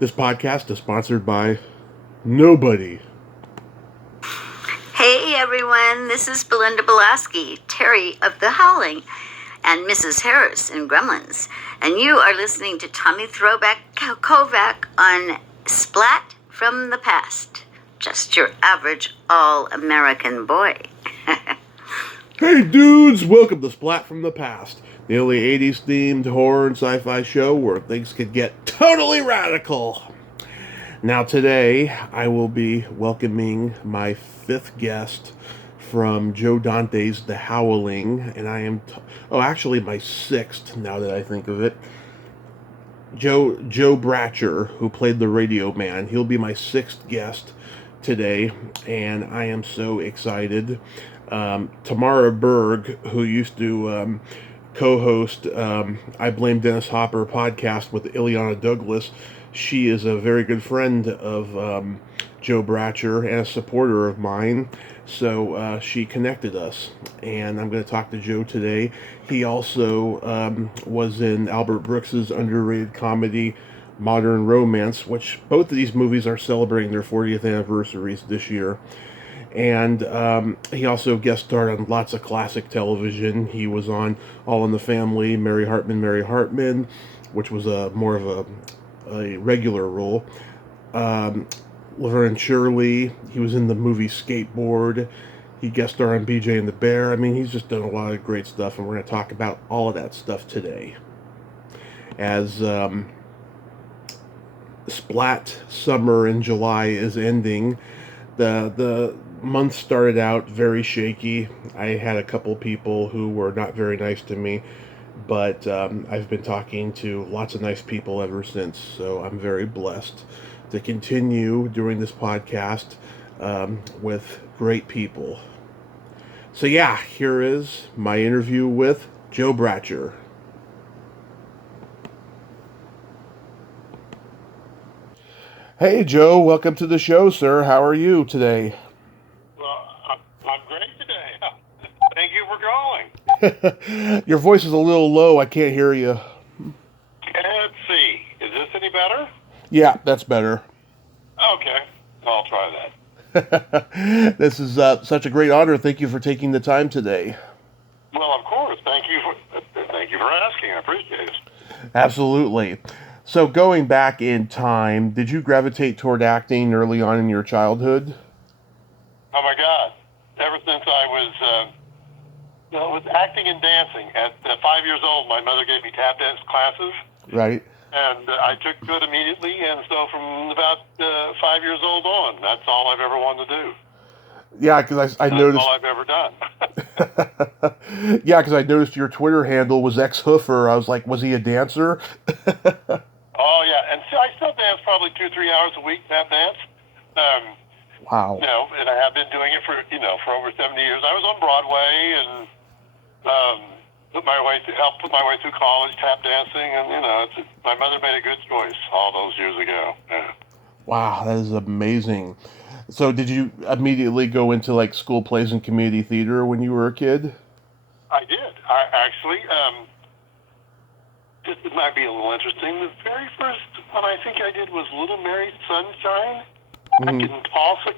This podcast is sponsored by nobody. Hey everyone, this is Belinda Belaski, Terry of the Howling, and Mrs. Harris in Gremlins. And you are listening to Tommy Throwback Kovac on Splat from the Past. Just your average all-American boy. Hey dudes, welcome to Splat from the Past, the only 80s themed horror and sci-fi show where things could get totally radical. Now today, I will be welcoming my fifth guest from Joe Dante's The Howling, and I am, actually my sixth, now that I think of it. Joe Bratcher, who played the Radio Man, he'll be my sixth guest today, and I am so excited. Tamara Berg, who used to co-host I Blame Dennis Hopper podcast with Ileana Douglas, she is a very good friend of Joe Bratcher and a supporter of mine, so she connected us, and I'm going to talk to Joe today. He also was in Albert Brooks's underrated comedy Modern Romance, which both of these movies are celebrating their 40th anniversaries this year. And he also guest starred on lots of classic television. He was on All in the Family, Mary Hartman, which was more of a regular role. Laverne and Shirley. He was in the movie Skateboard. He guest starred on BJ and the Bear. I mean, he's just done a lot of great stuff, and we're going to talk about all of that stuff today. As Splat summer in July is ending, the month started out very shaky. I had a couple people who were not very nice to me, but I've been talking to lots of nice people ever since, so I'm very blessed to continue doing this podcast with great people. So yeah, here is my interview with Joe Bratcher. Hey Joe, welcome to the show, sir. How are you today? Well, I'm great today. Thank you for calling. Your voice is a little low. I can't hear you. Let's see. Is this any better? Yeah, that's better. Okay. I'll try that. This is such a great honor. Thank you for taking the time today. Well, of course. Thank you for asking. I appreciate it. Absolutely. So going back in time, did you gravitate toward acting early on in your childhood? Oh my God! Ever since I was acting and dancing. At 5 years old, my mother gave me tap dance classes, Right. and I took to it immediately. And so from about 5 years old on, that's all I've ever wanted to do. Yeah, because I That's noticed. all I've ever done. Yeah, because I noticed your Twitter handle was X Hoofer. I was like, was he a dancer? Oh yeah, and so I still dance probably 2-3 hours a week, tap dance. Wow. And I have been doing it for over 70 years. I was on Broadway and helped put my way through college, tap dancing, and my mother made a good choice all those years ago. Yeah. Wow, that is amazing. So did you immediately go into like school plays and community theater when you were a kid? I did. I actually, it might be a little interesting. The very first one I think I did was Little Mary Sunshine. Back in Tulsa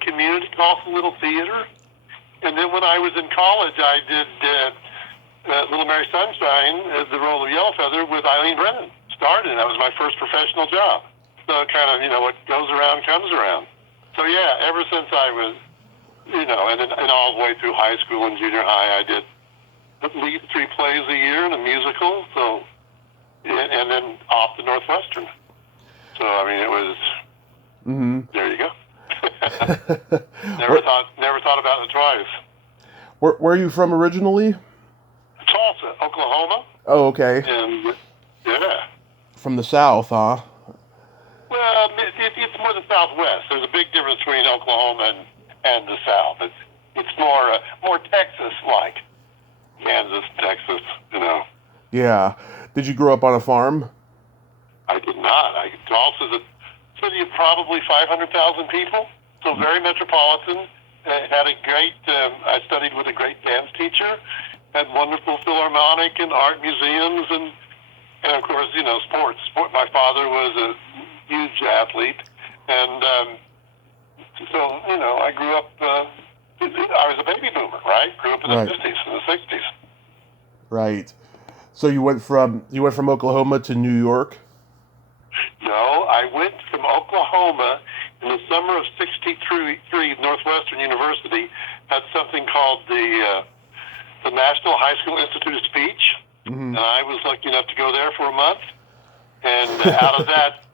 Little Theater. And then when I was in college, I did Little Mary Sunshine, the role of Yellowfeather, with Eileen Brennan. Started, that was my first professional job. So kind of, what goes around comes around. So yeah, ever since I was, and all the way through high school and junior high, I did at least 3 plays a year and a musical. So, and then off to Northwestern. So I mean, it was. There you go. Never thought about it twice. Where are you from originally? Tulsa, Oklahoma. Oh, okay. And yeah. From the South, huh? Well, it's more the Southwest. There's a big difference between Oklahoma and the South. It's more Texas-like. Kansas, Texas, Yeah. Did you grow up on a farm? I did not. Tulsa's a city of probably 500,000 people, so very metropolitan. Had a great, I studied with a great dance teacher, had wonderful philharmonic and art museums, and of course, sports. My father was huge athlete. And so, I grew up, I was a baby boomer, right? Grew up in the 50s and the 60s. Right. So you went from Oklahoma to New York? No, I went from Oklahoma in the summer of '63. Northwestern University had something called the National High School Institute of Speech, and I was lucky enough to go there for a month. And out of that,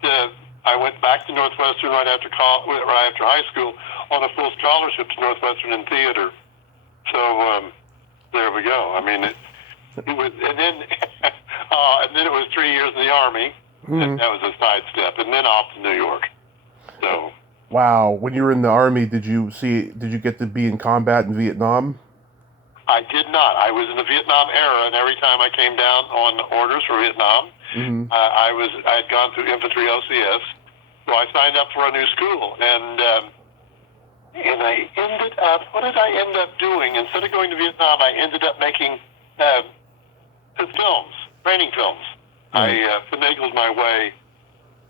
I went back to Northwestern right after high school on a full scholarship to Northwestern in theater. So there we go. I mean, it was, and then it was 3 years in the Army. And that was a sidestep, and then off to New York. So. Wow. When you were in the Army, did you get to be in combat in Vietnam? I did not. I was in the Vietnam era, and every time I came down on orders for Vietnam, I had gone through infantry OCS, so I signed up for a new school, and I ended up. What did I end up doing? Instead of going to Vietnam, I ended up making films, training films. I finagled my way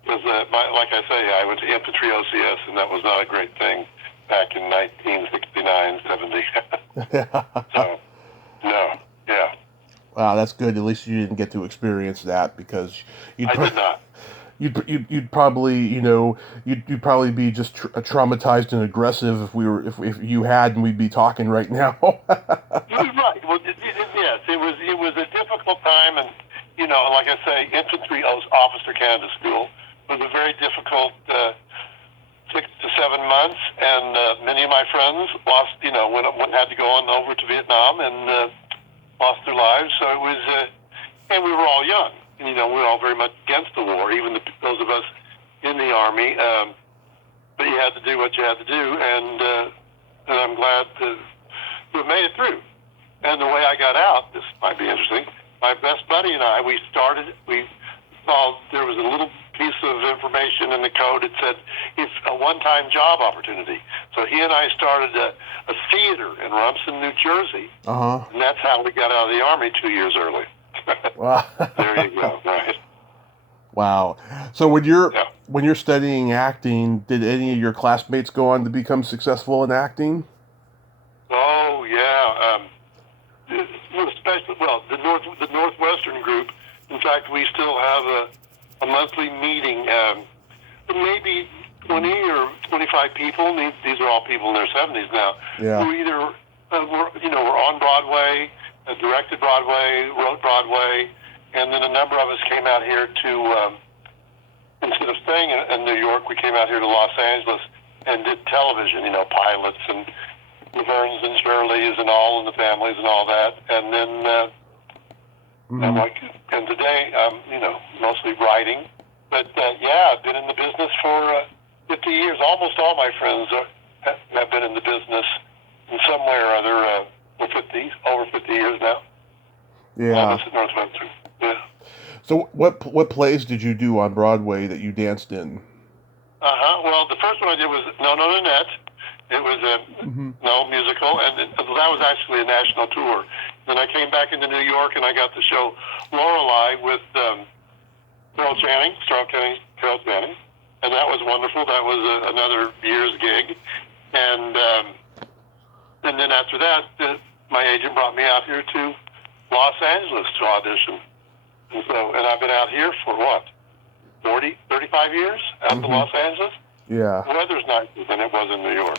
because, like I say, I went to infantry OCS, and that was not a great thing back in 1969, 70. So, no, yeah. Wow, that's good. At least you didn't get to experience that because I did not. You'd probably you'd probably be just traumatized and aggressive if you had, and we'd be talking right now. Right. Well, yes, it was a difficult time, and like I say, infantry officer candidate school was a very difficult 6 to 7 months, and many of my friends lost, had to go on over to Vietnam and lost their lives. So it was, and we were all young, and we were all very much against the war, even those of us in the Army. But you had to do what you had to do, and I'm glad to have made it through. And the way I got out, this might be interesting. My best buddy and I, we saw there was a little piece of information in the code that said it's a one-time job opportunity. So he and I started a theater in Rumson, New Jersey. And that's how we got out of the Army 2 years early. Wow. There you go. Right. Wow. So when you're studying acting, did any of your classmates go on to become successful in acting? Oh yeah. Especially, the Northwestern group. In fact, we still have a monthly meeting. Maybe 20 or 25 people. These are all people in their 70s now. Yeah. Who either were on Broadway, directed Broadway, wrote Broadway, and then a number of us came out here to. Instead of staying in New York, we came out here to Los Angeles and did television. Pilots and Lavernes and Shirley's and All in the Families and all that. And then and today I'm mostly writing. But I've been in the business for 50 years. Almost all my friends have been in the business in some way or other for over 50 years now. Yeah. That's at Northwestern. Yeah. So what plays did you do on Broadway that you danced in? Well, the first one I did was No Nanette. It was a musical, and that was actually a national tour. Then I came back into New York, and I got the show Lorelei with Carol Channing, Carol Channing, and that was wonderful. That was another year's gig, and then after that, my agent brought me out here to Los Angeles to audition, and I've been out here for 35 years out to Los Angeles. Yeah, the weather's nicer than it was in New York.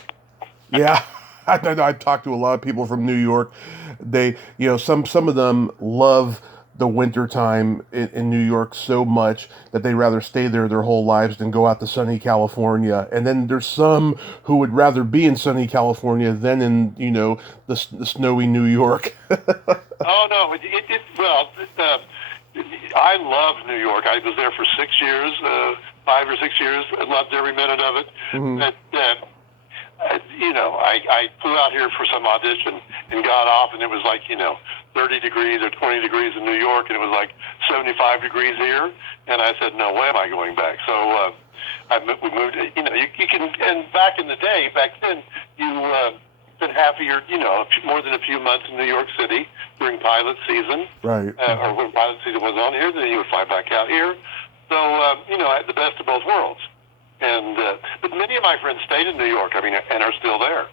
Yeah, I've talked to a lot of people from New York. They, some of them love the winter time in New York so much that they rather stay there their whole lives than go out to sunny California. And then there's some who would rather be in sunny California than in, the snowy New York. Oh no, I love New York. I was there for 6 years, 5 or 6 years. I loved every minute of it. But, I flew out here for some audition and got off, and it was like, 30 degrees or 20 degrees in New York, and it was like 75 degrees here. And I said, no way am I going back. So we moved, you can, and back in the day, back then, you spent half a year, more than a few months in New York City during pilot season. Right. Or when pilot season was on here, then you would fly back out here So, I had the best of both worlds. And but many of my friends stayed in New York, and are still there.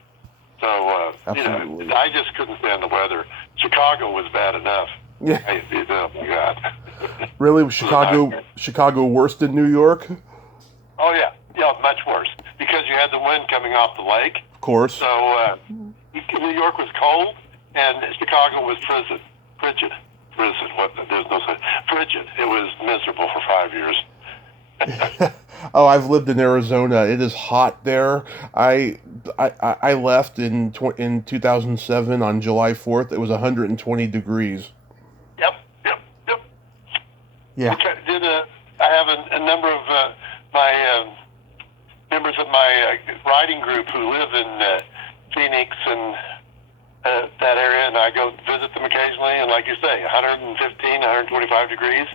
So, Absolutely. I just couldn't stand the weather. Chicago was bad enough. Yeah. Oh, my God. Really? Was Chicago worse than New York? Of Oh, yeah. Yeah, much worse. Because you had the wind coming off the lake. course. So, New York was cold, and Chicago was frigid. Frigid. There's no such. Frigid. It was miserable for 5 years. Oh, I've lived in Arizona. It is hot there. I left in 2007 on July 4th. It was 120 degrees. Yep. Yeah. I have a number of my members of my riding group who live in Phoenix and that area, and I go visit them occasionally. And like you say, 115, 125 degrees.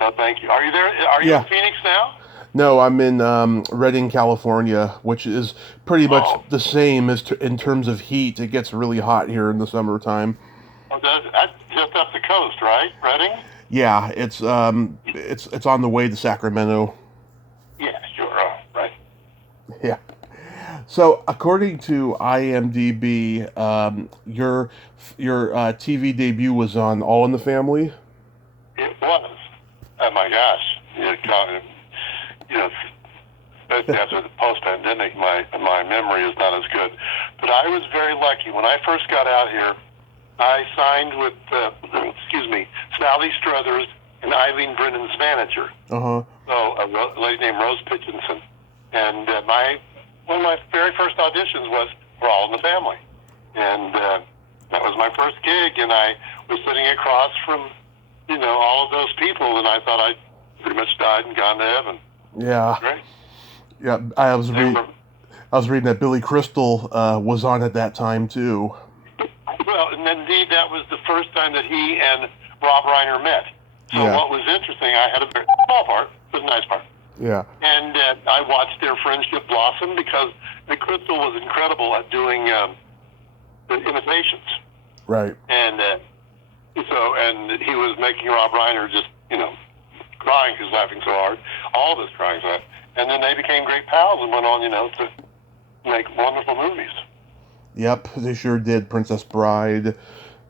No, thank you. Are you there? Are you Yeah. in Phoenix now? No, I'm in Redding, California, which is pretty much the same as in terms of heat. It gets really hot here in the summertime. Oh, that's just up the coast, right? Redding? Yeah, it's on the way to Sacramento. Yeah, sure. Oh, right. Yeah. So, according to IMDb, your TV debut was on All in the Family. It was. Oh my gosh! After the post-pandemic, my memory is not as good. But I was very lucky. When I first got out here, I signed with Sally Struthers and Eileen Brennan's manager. Uh-huh. So a lady named Rose Pitchinson, and one of my very first auditions was for All in the Family, and that was my first gig. And I was sitting across from all of those people, and I thought I'd pretty much died and gone to heaven. Yeah. Great. Yeah, I was reading that Billy Crystal was on at that time too. Well, and indeed, that was the first time that he and Rob Reiner met. So what was interesting, I had a very small part, but a nice part. Yeah. And I watched their friendship blossom because Crystal was incredible at doing the imitations. Right. And and he was making Rob Reiner just, crying. He was laughing so hard. All of us crying so hard. And then they became great pals and went on, to make wonderful movies. Yep, they sure did. Princess Bride,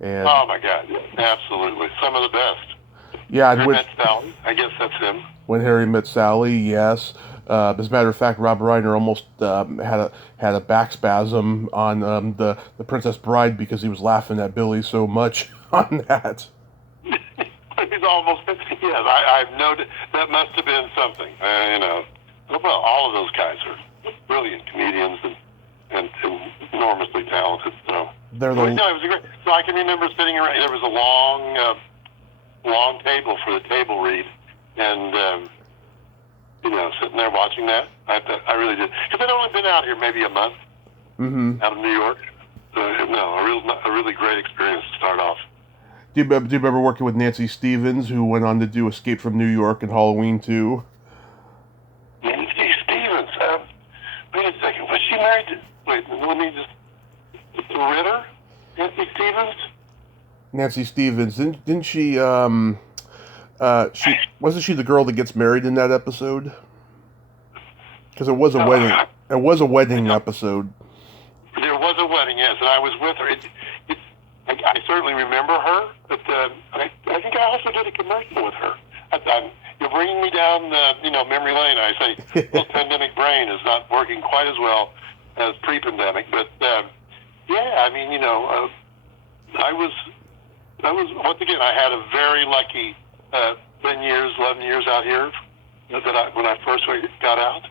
and oh my God, absolutely, some of the best. Yeah, Harry Met Sally. I guess that's him. When Harry Met Sally, yes. As a matter of fact, Rob Reiner almost had a back spasm on the Princess Bride because he was laughing at Billy so much on that. He's almost yes. I've noted that must have been something. Well, all of those guys are brilliant comedians and enormously talented. So They're it was a great. So I can remember sitting around. There was a long table for the table read, and sitting there watching that. I really did, because I'd only been out here maybe a month, out of New York. So a really great experience to start off. Do you remember working with Nancy Stevens, who went on to do Escape from New York and Halloween 2? Nancy Stevens. Wait a second. Was she married to? Wait, let me just. Ritter. Nancy Stevens. Nancy Stevens. Didn't she? She wasn't she the girl that gets married in that episode? Because it was a wedding. It was a wedding episode. There was a wedding, yes, and I was with her. I certainly remember her, but I think I also did a commercial with her. You're bringing me down, memory lane. I say, well, pandemic brain is not working quite as well as pre-pandemic, but I was once again. I had a very lucky 10 years, 11 years out here when I first got out.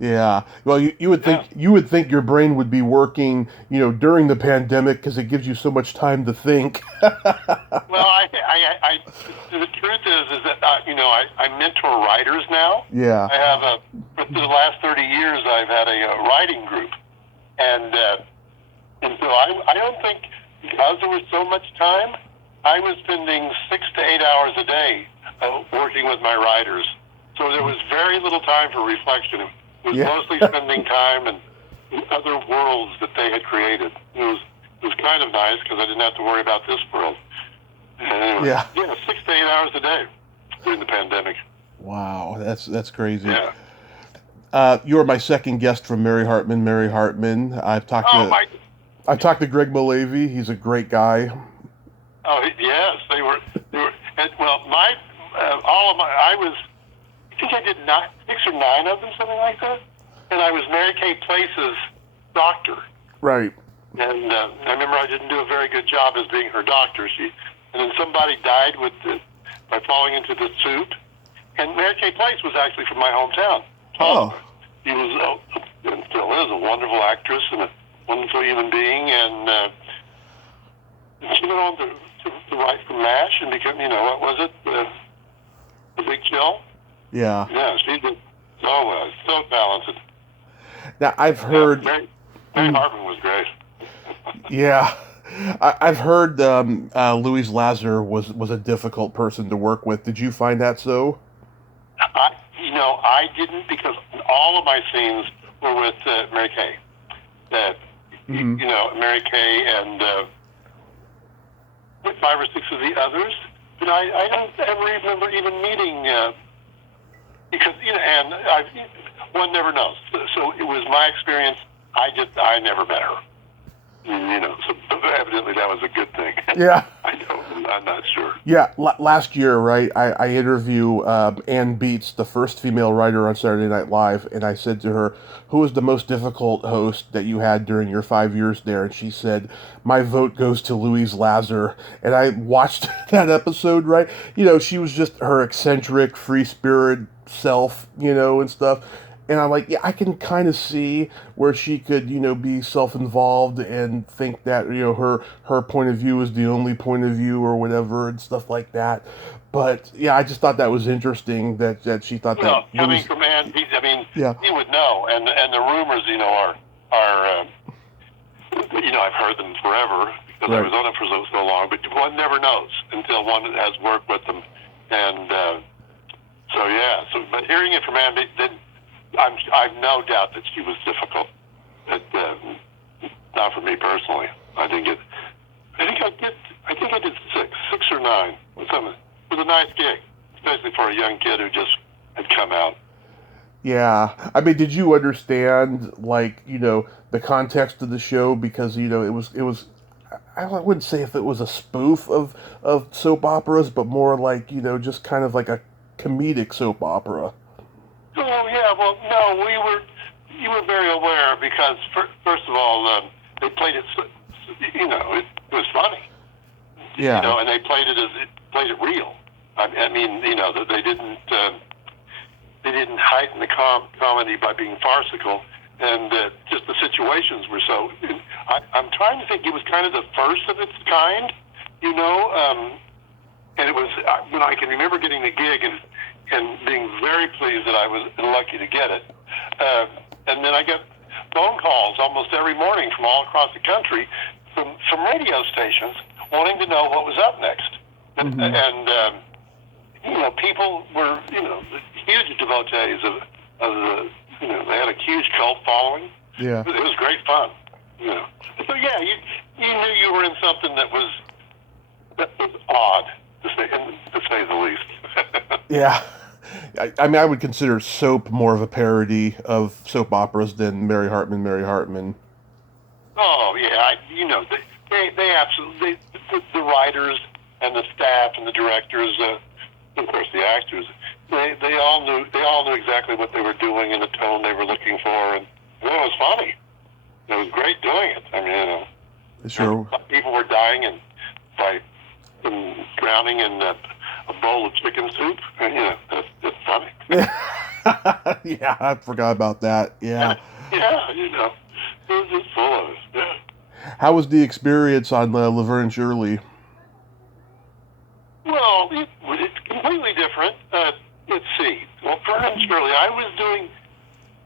Yeah. Well, you would think your brain would be working, during the pandemic because it gives you so much time to think. Well, the truth is that I mentor writers now. Yeah. I have for the last 30 years I've had a writing group, and so I don't think, because there was so much time, I was spending 6 to 8 hours a day working with my writers. So there was very little time for reflection. It was mostly spending time in other worlds that they had created. It was kind of nice because I didn't have to worry about this world. Anyway, 6 to 8 hours a day. during the pandemic. Wow, that's crazy. Yeah. You are my second guest from Mary Hartman. Mary Hartman. Oh my. I've talked to Greg Malavy. He's a great guy. Oh yes, they were. And, well, I think I did 6 or 9 of them, something like that. And I was Mary Kay Place's doctor. Right. And I remember I didn't do a very good job as being her doctor. And then somebody died by falling into the soup. And Mary Kay Place was actually from my hometown. Oh. She was, and still is, a wonderful actress and a wonderful human being. And she went on to write for MASH and became, what was it? The Big Chill? Yeah. Yeah, she did so talented. Now, I've heard... Mary Hartman was great. Yeah. I've heard Louise Lasser was a difficult person to work with. Did you find that so? I didn't, because all of my scenes were with Mary Kay. Mary Kay and with 5 or 6 of the others. But I don't ever remember even meeting, because, and one never knows. So it was my experience. I never met her. So evidently that was a good thing. Yeah. I'm not sure. Yeah, last year, right, I interview Ann Beats, the first female writer on Saturday Night Live, and I said to her, who was the most difficult host that you had during your 5 years there? And she said, my vote goes to Louise Lasser. And I watched that episode, right? She was just her eccentric, free-spirit self, and stuff. And I'm like, yeah, I can kind of see where she could, be self-involved and think that, her point of view is the only point of view or whatever and stuff like that. But, yeah, I just thought that was interesting that she thought that... coming from Ann, yeah. You would know. And the rumors, are I've heard them forever because Right. I was on it for so long. But one never knows until one has worked with them. And but hearing it from Ann, I've no doubt that she was difficult. But not for me personally. I think I did 6 or 9. Something. It was a nice gig, especially for a young kid who just had come out. Yeah. I mean, did you understand, the context of the show? Because, it was, I wouldn't say if it was a spoof of soap operas, but more like, just kind of like a comedic soap opera. Oh, yeah, well, no, you were very aware because, first of all, they played it, it was funny. Yeah. And they played it real. I mean, that they didn't heighten the comedy by being farcical, and just the situations were so. I'm trying to think. It was kind of the first of its kind, and it was when I can remember getting the gig and being very pleased that I was lucky to get it. And then I got phone calls almost every morning from all across the country from radio stations wanting to know what was up next. Mm-hmm. And people were, huge devotees of the, they had a huge cult following. Yeah. It was great fun, So yeah, you knew you were in something that was odd, to say the least. Yeah. I mean, I would consider Soap more of a parody of soap operas than Mary Hartman. Oh, yeah. They absolutely, the writers and the staff and the directors, of course the actors, they all knew exactly what they were doing and the tone they were looking for, and it was funny. It was great doing it. I mean, Sure. People were dying and drowning in a bowl of chicken soup. And, that's funny. Yeah, I forgot about that. Yeah. Yeah, it was just full of it. Yeah. How was the experience on Laverne and Shirley? Well, it's completely different. Let's see. Well, Laverne and Shirley, I was doing.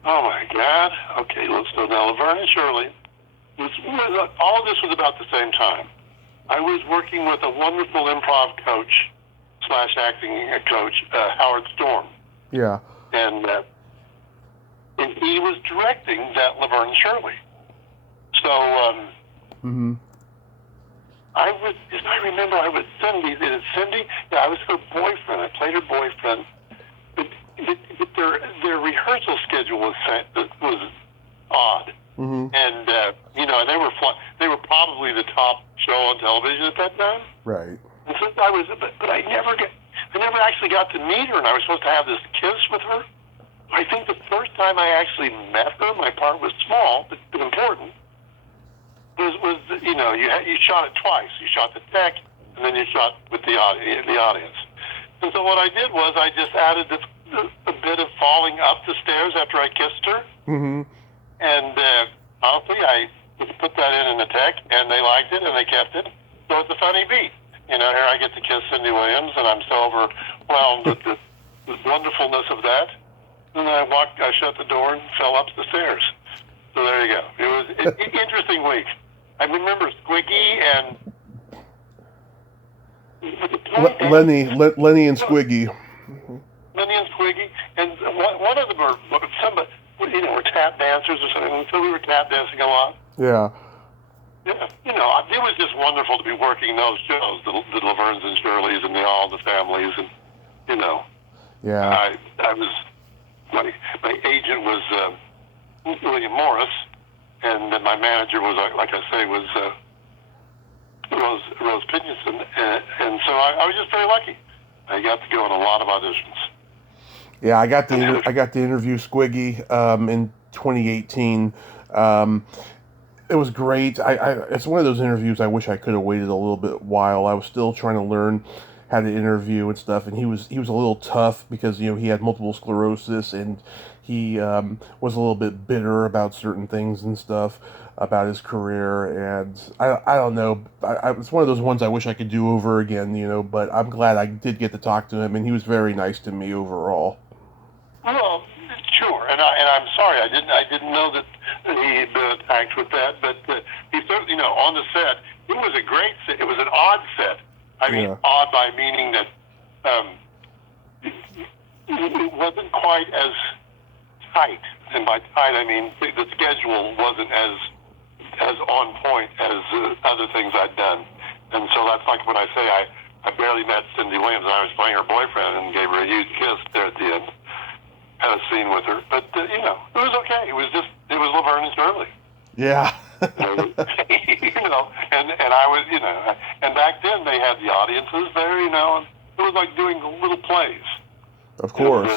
Oh my God. Okay, let's go now. Laverne and Shirley all of this was about the same time. I was working with a wonderful improv coach / acting coach, Howard Storm. Yeah. And he was directing that Laverne and Shirley. So if I remember, I was Cindy. Is it Cindy? Yeah, I was her boyfriend. I played her boyfriend. But their rehearsal schedule was odd. Mm-hmm. And they were probably the top show on television at that time. Right. And since but I never actually got to meet her, and I was supposed to have this kiss with her. I think the first time I actually met her, my part was small but important. Was you shot it twice. You shot the tech, and then you shot with the audience. And so what I did was I just added a bit of falling up the stairs after I kissed her. Mm-hmm. And honestly, I just put that in the tech, and they liked it, and they kept it. So it's a funny beat. Here I get to kiss Cindy Williams, and I'm so overwhelmed with the wonderfulness of that. And then I shut the door and fell up the stairs. So there you go. It was an interesting week. I remember Squiggy and Lenny and Squiggy. Lenny and Squiggy, and one of them were somebody. Were tap dancers or something. So we were tap dancing a lot. Yeah. Yeah. It was just wonderful to be working those shows, the Lavernes and Shirleys and all the families, and Yeah. I was my agent was William Morris, and then my manager was, like I say, was Rose Pinionson, and so I was just very lucky. I got to go on a lot of auditions. Yeah, I got to interview Squiggy in 2018. It was great. It's one of those interviews I wish I could have waited a little bit while. I was still trying to learn how to interview and stuff, and he was a little tough because he had multiple sclerosis, and he was a little bit bitter about certain things and stuff about his career, and I don't know. It's one of those ones I wish I could do over again, but I'm glad I did get to talk to him, and he was very nice to me overall. Well, sure, and I'm sorry I didn't know that he had been attacked with that, but he certainly, on the set, it was a great set. It was an odd set. I mean, odd by meaning that it wasn't quite as tight, and by tight I mean the schedule wasn't as on point as other things I'd done, and so that's like when I say I barely met Cindy Williams, and I was playing her boyfriend and gave her a huge kiss there at the end. Had a scene with her, but it was okay. It was Laverne and Shirley. Yeah. And I was, and back then they had the audiences there, and it was like doing little plays. Of course.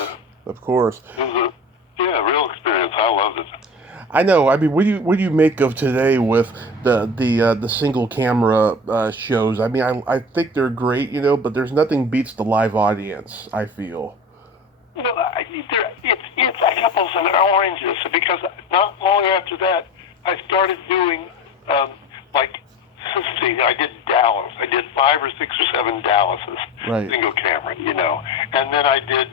Of course. It was a real experience. I loved it. I know. I mean, what do you make of today with the single camera shows? I mean, I think they're great, but there's nothing beats the live audience, I feel. It's apples and oranges, because not long after that, I started doing, I did Dallas. I did 5 or 6 or 7 Dallases, right. Single camera, and then I did,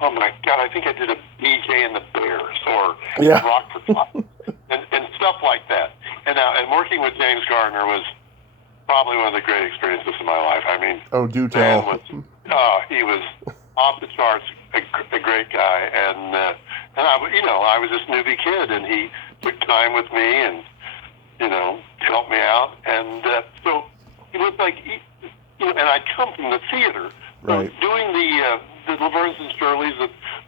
oh my God, I think I did a BJ and the Bears, or Rockford Five, and stuff like that. And working with James Garner was probably one of the great experiences of my life. I mean, do tell. He was off the charts, a great guy, and I was this newbie kid, and he took time with me and helped me out, and so it was like, and I'd come from the theater, right? So doing the Lavernes and Shirleys,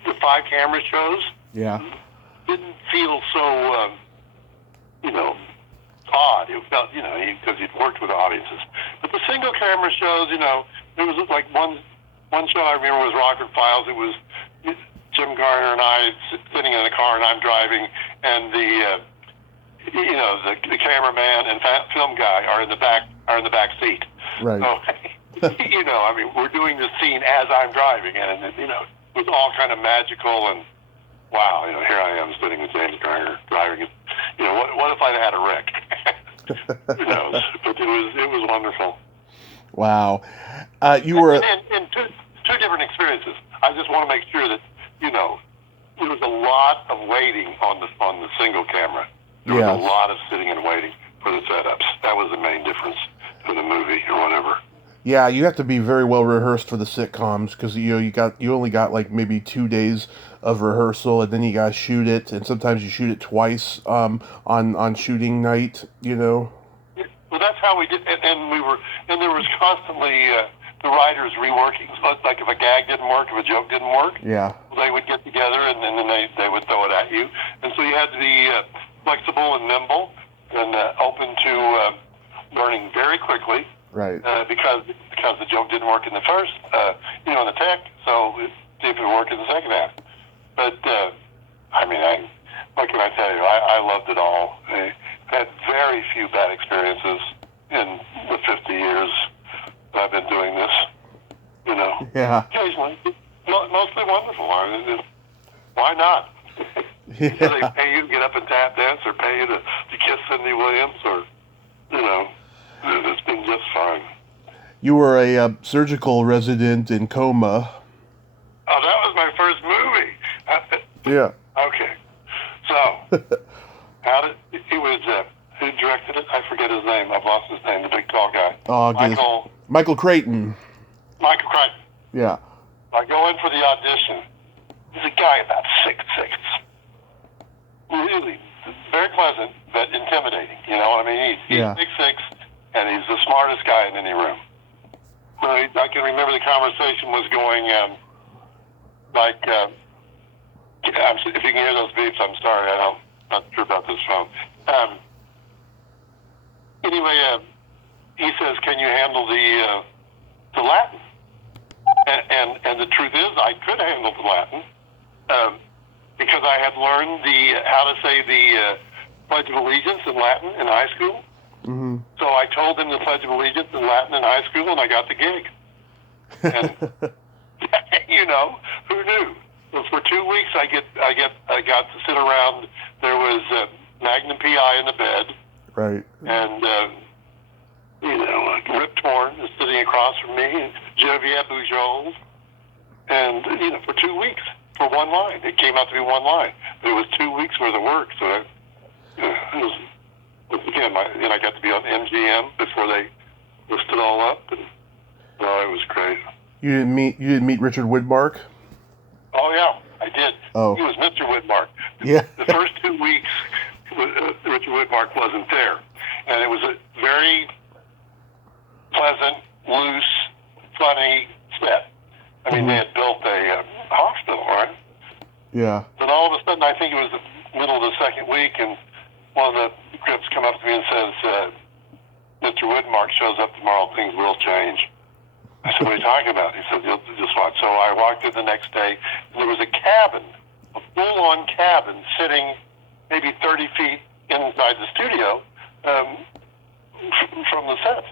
the 5 camera shows, didn't feel so odd. It felt because you'd worked with audiences, but the single camera shows, there was like one show I remember was Rockford Files. It was Jim Garner and I sitting in the car, and I'm driving, and the cameraman and film guy are in the back seat. Right. So, I mean, we're doing this scene as I'm driving, and it was all kind of magical, and wow, here I am sitting with James Garner driving. What if I'd had a wreck? Who knows? But it was wonderful. Wow. You were and two different experiences. I just want to make sure that there was a lot of waiting on the single camera. There was a lot of sitting and waiting for the setups. That was the main difference in the movie or whatever. Yeah, you have to be very well rehearsed for the sitcoms, because you only got like maybe 2 days of rehearsal, and then you gotta shoot it, and sometimes you shoot it twice on shooting night. Well, that's how we did, and there was constantly the writers reworking. So it's like if a gag didn't work, if a joke didn't work, Yeah. they would get together and then they would throw it at you. And so you had to be flexible and nimble and open to learning very quickly. Right. Because the joke didn't work in the first, in the tech. So see if it would work in the second half. But what can I tell you? I loved it all. I had very few bad experiences in the 50 years that I've been doing this. Yeah. Occasionally, mostly wonderful. Why not? Yeah. Do they pay you to get up and tap dance, or pay you to kiss Cindy Williams, or it's been just fine. You were a surgical resident in Coma. Oh, that was my first movie. Yeah. Okay. So, who directed it? I forget his name. I've lost his name, the big tall guy. Michael Creighton. Michael Crichton. Yeah. I go in for the audition. He's a guy about 6'6". Really, very pleasant, but intimidating. You know what I mean? He's 6'6", and he's the smartest guy in any room. So I can remember the conversation was going if you can hear those beeps, I'm sorry. I'm not sure about this phone. Anyway, he says, "Can you handle the Latin?" And the truth is, I could handle the Latin because I had learned how to say the Pledge of Allegiance in Latin in high school. Mm-hmm. So I told him the Pledge of Allegiance in Latin in high school, and I got the gig. And who knew? So for 2 weeks, I got to sit around. There was Magnum PI in the bed, right, and Rip Torn is sitting across from me, and Genevieve Bujold, and for 2 weeks for one line. It came out to be one line, but it was 2 weeks worth of work. So it was again, I got to be on MGM before they listed all up, and it was great. You didn't meet Richard Widmark? Oh yeah, I did. Oh. He was Mr. Widmark. Yeah. The first 2 weeks, Richard Widmark wasn't there, and it was a very pleasant, loose, funny set. I mean, they had built a hospital, right? Yeah. Then all of a sudden, I think it was the middle of the second week, and one of the grips come up to me and says, "Mr. Widmark shows up tomorrow, things will change." I said, "What are you talking about?" He said, "You'll just watch." So I walked in the next day, and there was a cabin, a full-on cabin, sitting maybe 30 feet inside the studio from the set.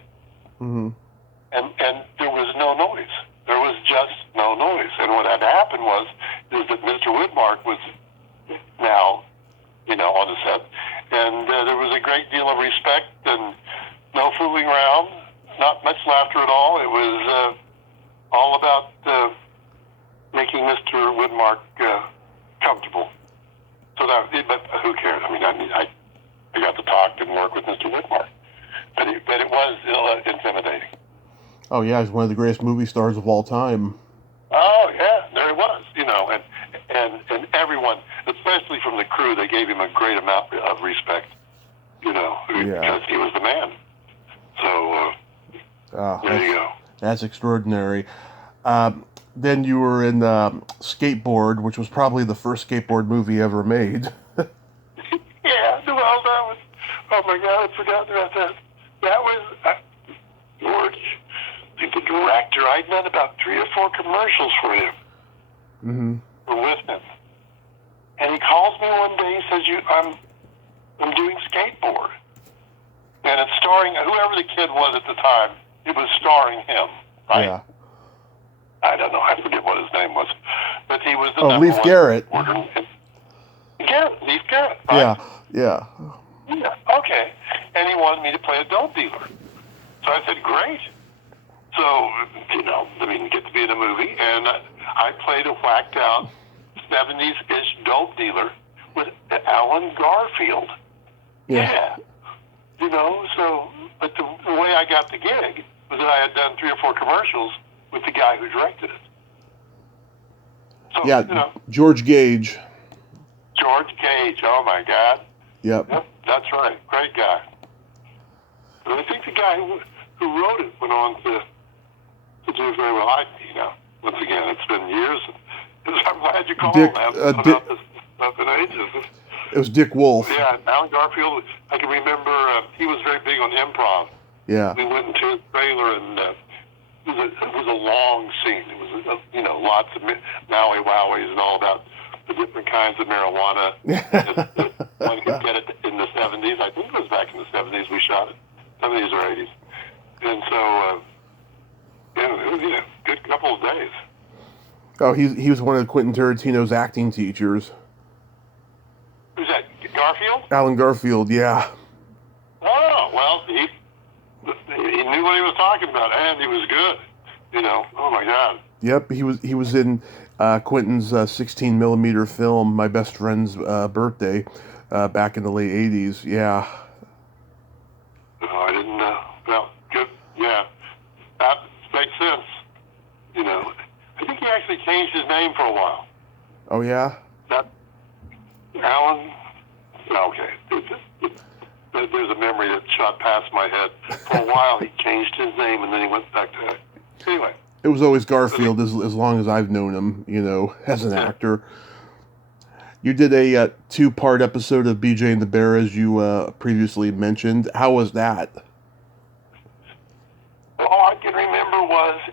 Mm-hmm. And there was no noise. There was just no noise. And what had happened is that Mr. Widmark was now, on the set. And there was a great deal of respect and no fooling around, not much laughter at all. It was all about making Mr. Widmark comfortable. So but who cares? I mean, I got to talk and work with Mr. Widmark. But it was intimidating. Oh yeah, he's one of the greatest movie stars of all time. Oh yeah, there he was. And everyone, especially from the crew, they gave him a great amount of respect. Because he was the man. So there you go. That's extraordinary. Then you were in Skateboard, which was probably the first skateboard movie ever made. Yeah, well, that was. Oh my God, I'd forgotten about that. That was George, the director. I'd done about 3 or 4 commercials for him. Mm-hmm. With him, and he calls me one day. He says, I'm doing Skateboard, and it's starring whoever the kid was at the time. It was starring him, right? Yeah. I don't know. I forget what his name was, but he was the Leif Garrett. Leif Garrett. Right? Yeah. Yeah. Okay. And he wanted me to play a dope dealer. So I said, great. So, get to be in a movie, and I played a whacked out 70s-ish dope dealer with Alan Garfield. Yeah. But the way I got the gig was that I had done 3 or 4 commercials with the guy who directed it. So, George Gage. George Gage, oh my God. Yep, that's right. Great guy. And I think the guy who wrote it went on to do very well. Once again, it's been years. I'm glad you called. I haven't put out this stuff in ages. It was Dick Wolf. Yeah, Alan Garfield. I can remember he was very big on improv. Yeah. We went into his trailer, and it was a long scene. It was lots of Maui Wowies and all about the different kinds of marijuana. One could get it in the 70s. I think it was back in the 70s we shot it, 70s or 80s. And so it was a good couple of days. Oh, he was one of Quentin Tarantino's acting teachers. Who's that? Garfield? Alan Garfield, yeah. Oh, well, he knew what he was talking about, and he was good. Oh my God. Yep, he was in Quentin's 16mm film, My Best Friend's Birthday, back in the late 80s. Yeah. Oh, I didn't know. Well, good. Yeah, that makes sense. I think he actually changed his name for a while. Oh yeah. That Alan. Okay. There's a memory that shot past my head. For a while, he changed his name, and then he went back to it. Anyway. It was always Garfield as long as I've known him, as an actor. You did a 2-part episode of BJ and the Bear, as you previously mentioned. How was that? All I can remember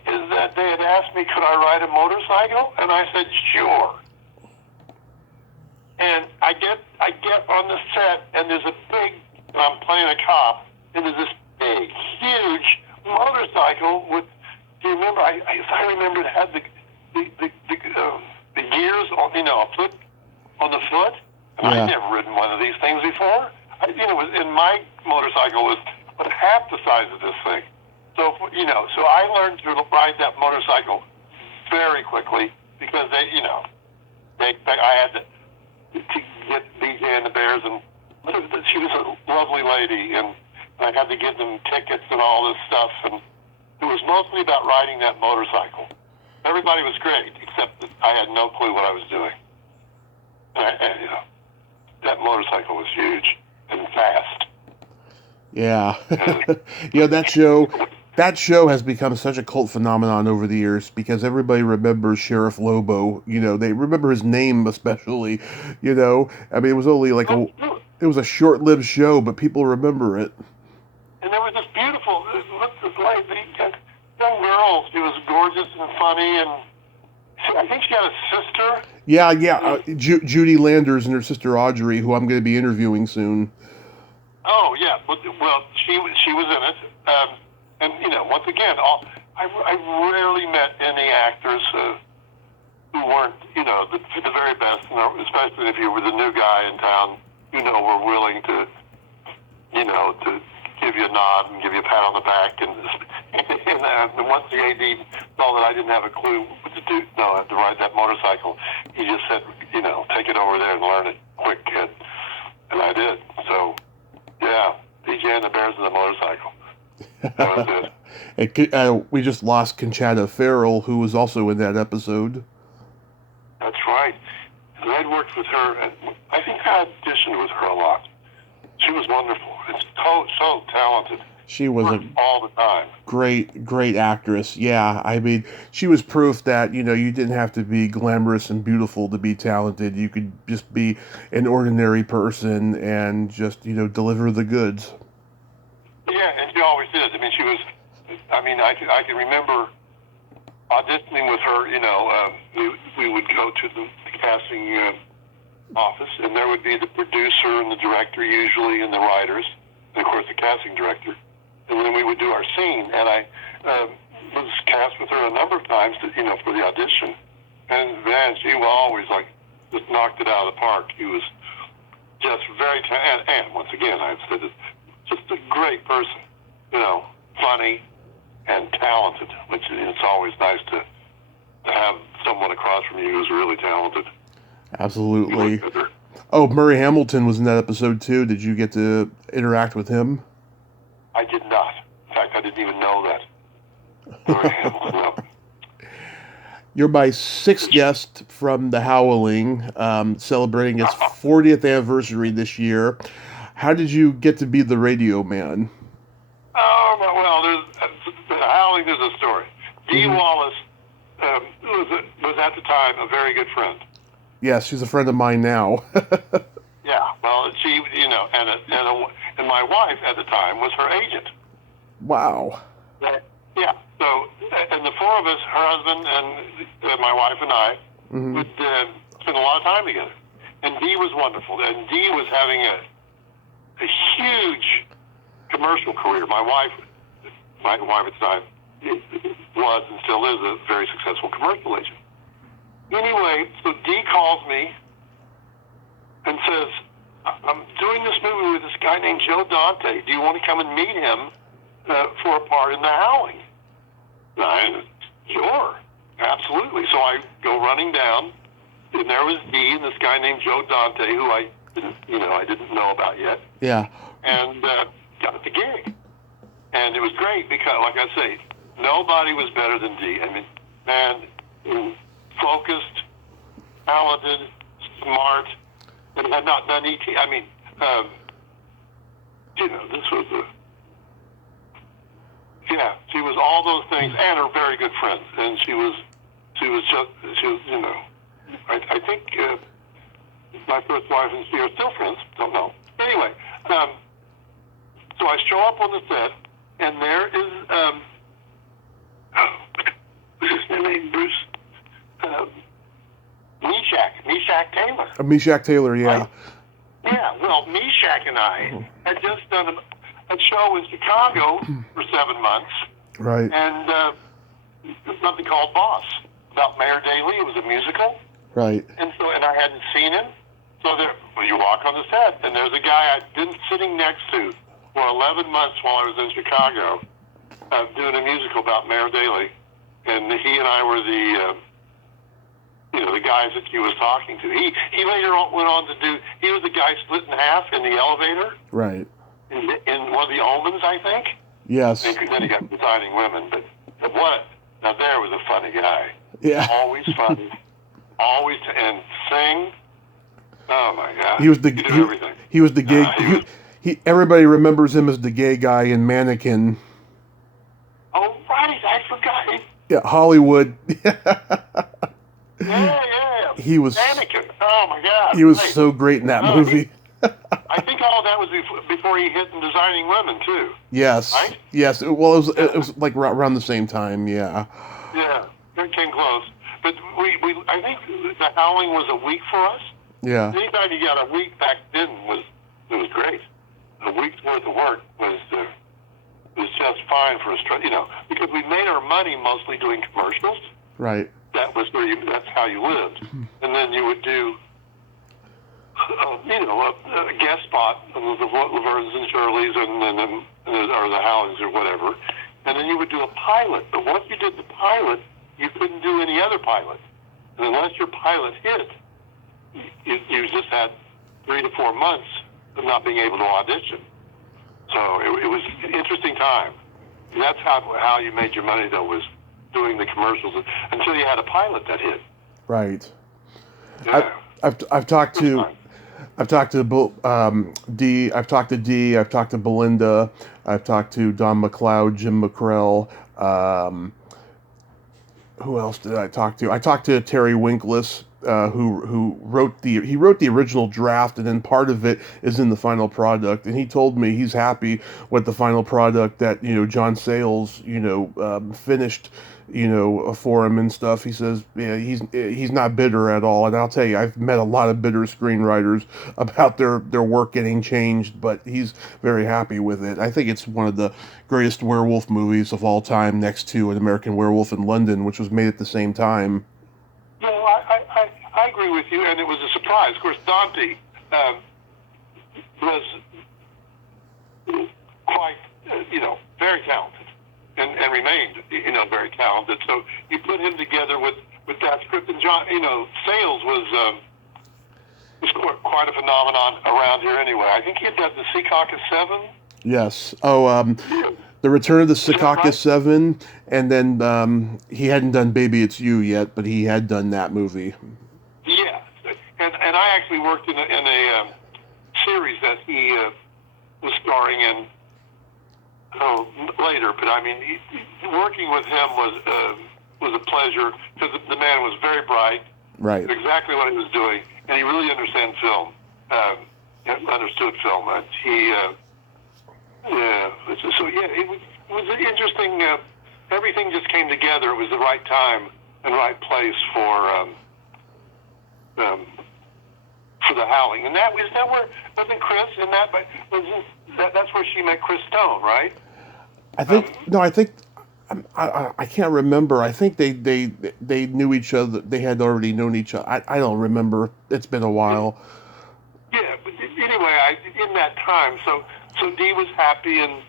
is that they had asked me, could I ride a motorcycle? And I said, sure. And I get on the set, and there's a big, I'm playing a cop, and there's this big, huge motorcycle with, do you remember, I remember it had the gears on, a foot on the foot. And Yeah. I'd never ridden one of these things before. And my motorcycle was but half the size of this thing. So, so I learned to ride that motorcycle very quickly because I had to get BJ and the Bears, and she was a lovely lady, and I had to give them tickets and all this stuff, and it was mostly about riding that motorcycle. Everybody was great, except that I had no clue what I was doing. And that motorcycle was huge and fast. Yeah. That show has become such a cult phenomenon over the years because everybody remembers Sheriff Lobo. They remember his name especially. I mean, it was only it was a short-lived show, but people remember it. And there was this beautiful, young girl. She was gorgeous and funny, and I think she had a sister. Yeah. Judy Landers and her sister Audrey, who I'm going to be interviewing soon. Oh yeah, well she was in it, and once again, I rarely met any actors who weren't the very best, especially if you were the new guy in town, were willing to to give you a nod and give you a pat on the back, and once the AD saw that I didn't have a clue what to do, to ride that motorcycle, he just said, take it over there and learn it quick, kid, and I did. So. Yeah, BJ and the Bears and the motorcycle. That was it. We just lost Conchata Farrell, who was also in that episode. That's right. And I'd worked with her, and I think I auditioned with her a lot. She was wonderful. It's so talented. She was all the time. Great actress. Yeah, I mean, she was proof that, you didn't have to be glamorous and beautiful to be talented. You could just be an ordinary person and just, deliver the goods. Yeah, and she always did. I mean, she was, I can remember auditioning with her, we would go to the casting office, and there would be the producer and the director usually, and the writers, and of course the casting director. And then we would do our scene, and I was cast with her a number of times, for the audition. And man, she was always just knocked it out of the park. She was just very and once again, I've said this, just a great person, funny and talented. Which it's always nice to have someone across from you who's really talented. Absolutely. Oh, Murray Hamilton was in that episode too. Did you get to interact with him? I did not. In fact, I didn't even know that. You're my 6th guest from The Howling, celebrating its 40th anniversary this year. How did you get to be the radio man? Dee Wallace was at the time a very good friend. Yes, she's a friend of mine now. Yeah, well, she, and my wife at the time was her agent. Wow. Yeah, so, and the four of us, her husband and my wife and I, would spend a lot of time together. And Dee was wonderful. And Dee was having a huge commercial career. My wife at the time was and still is a very successful commercial agent. Anyway, so Dee calls me and says, I'm doing this movie with this guy named Joe Dante. Do you want to come and meet him for a part in The Howling? And I, sure, absolutely. So I go running down, and there was Dee and this guy named Joe Dante, who I didn't know about yet. Yeah. And got the gig. And it was great because, like I say, nobody was better than Dee. I mean, man, focused, talented, smart, and had not done ET. I mean, this was she was all those things, and are very good friends. And she was, I think my first wife and she are still friends. Don't know. Anyway, so I show up on the set, and there is what's his name? Bruce Meshack Taylor. Meshack Taylor, yeah. Right? Yeah, well, Meshack and I had just done a show in Chicago for 7 months. Right. And something called Boss, about Mayor Daley. It was a musical. Right. And I hadn't seen him. So you walk on the set, and there's a guy I'd been sitting next to for 11 months while I was in Chicago doing a musical about Mayor Daley. And he and I were the guys that he was talking to. He later went on to he was the guy split in half in the elevator. Right. In one of the Omens, I think. Yes. And then he got designing women. But what? Now there was a funny guy. Yeah. Always funny. Always and sing. Oh my God. He was the everything. He was the gay. Everybody remembers him as the gay guy in Mannequin. Oh right, I forgot. Yeah, Hollywood. Yeah. He was Mannequin. Oh my God. He was so great in that movie. I think all that was before he hit in Designing Women too. Yes. Right? Yes. Well, it was like around the same time. Yeah. Yeah, it came close. But I think The Howling was a week for us. Yeah. Anytime you got a week back then was great. A week's worth of work was just fine for us, because we made our money mostly doing commercials. Right. That's how you lived. And then you would do, a guest spot on the Lavernes and Shirleys or the Howlings or whatever. And then you would do a pilot. But once you did the pilot, you couldn't do any other pilot. And unless your pilot hit, you just had 3 to 4 months of not being able to audition. So it was an interesting time. And that's how you made your money, though, was doing the commercials until you had a pilot that hit. Right. Yeah. I've talked to Dee. I've talked to Dee. I've talked to Belinda. I've talked to Don McLeod, Jim McCrell. Who else did I talk to? I talked to Terry Winkless, who wrote the original draft, and then part of it is in the final product. And he told me he's happy with the final product that John Sayles finished for him and stuff. He says he's not bitter at all. And I'll tell you, I've met a lot of bitter screenwriters about their work getting changed, but he's very happy with it. I think it's one of the greatest werewolf movies of all time, next to An American Werewolf in London, which was made at the same time. No, I agree with you, and it was a surprise. Of course, Dante was quite, very talented, and remained, very talented. So you put him together with that script, and John, Sayles was quite a phenomenon around here anyway. I think he had done the Secaucus 7. Yes. The Return of the Secaucus 7, and then he hadn't done Baby It's You yet, but he had done that movie. Yeah, and I actually worked in a series that he was starring in later, but I mean, working with him was a pleasure because the man was very bright, Right. exactly what he was doing, and he really understands film, understood film. And it was an interesting. Everything just came together. It was the right time and right place for the Howling, and that where wasn't Chris in that? But that's where she met Chris Stone, right? I think I can't remember. I think they knew each other. They had already known each other. I don't remember. It's been a while. Yeah, but anyway, in that time, so Dee was happy and